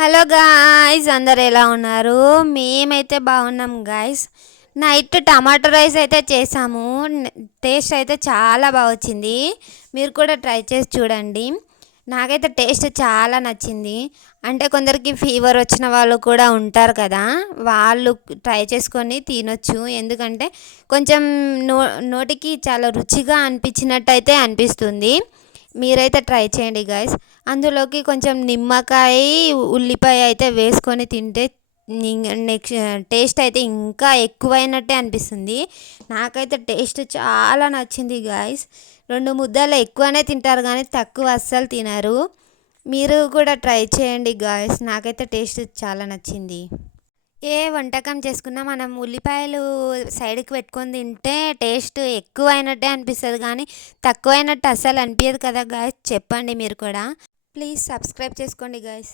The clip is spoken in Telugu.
హలో గాయ్స్, అందరు ఎలా ఉన్నారు? మేమైతే బాగున్నాం గాయ్స్. నైట్ టమాటో రైస్ అయితే చేసాము. టేస్ట్ అయితే చాలా బాగా వచ్చింది. మీరు కూడా ట్రై చేసి చూడండి. నాకైతే టేస్ట్ చాలా నచ్చింది. అంటే కొందరికి ఫీవర్ వచ్చిన వాళ్ళు కూడా ఉంటారు కదా, వాళ్ళు ట్రై చేసుకొని తినొచ్చు. ఎందుకంటే కొంచెం నోటికి చాలా రుచిగా అనిపించినట్టు అయితే అనిపిస్తుంది. మీరైతే ట్రై చేయండి గైస్. అందులోకి కొంచెం నిమ్మకాయ, ఉల్లిపాయ అయితే వేసుకొని తింటే నెక్స్ట్ టేస్ట్ అయితే ఇంకా ఎక్కువైనట్టే అనిపిస్తుంది. నాకైతే టేస్ట్ చాలా నచ్చింది గాయస్. 2 ముద్దలు ఎక్కువనే తింటారు కానీ తక్కువ అస్సలు తినరు. మీరు కూడా ట్రై చేయండి గాయస్. నాకైతే టేస్ట్ చాలా నచ్చింది. ఏ వంటకం చేసుకున్నా మనం ఉల్లిపాయలు సైడ్కి పెట్టుకొని తింటే టేస్ట్ ఎక్కువైనట్టే అనిపిస్తుంది కానీ తక్కువైనట్టు అస్సలు అనిపించదు కదా గాయస్. చెప్పండి మీరు కూడా. ప్లీజ్ సబ్స్క్రైబ్ చేసుకోండి గాయస్.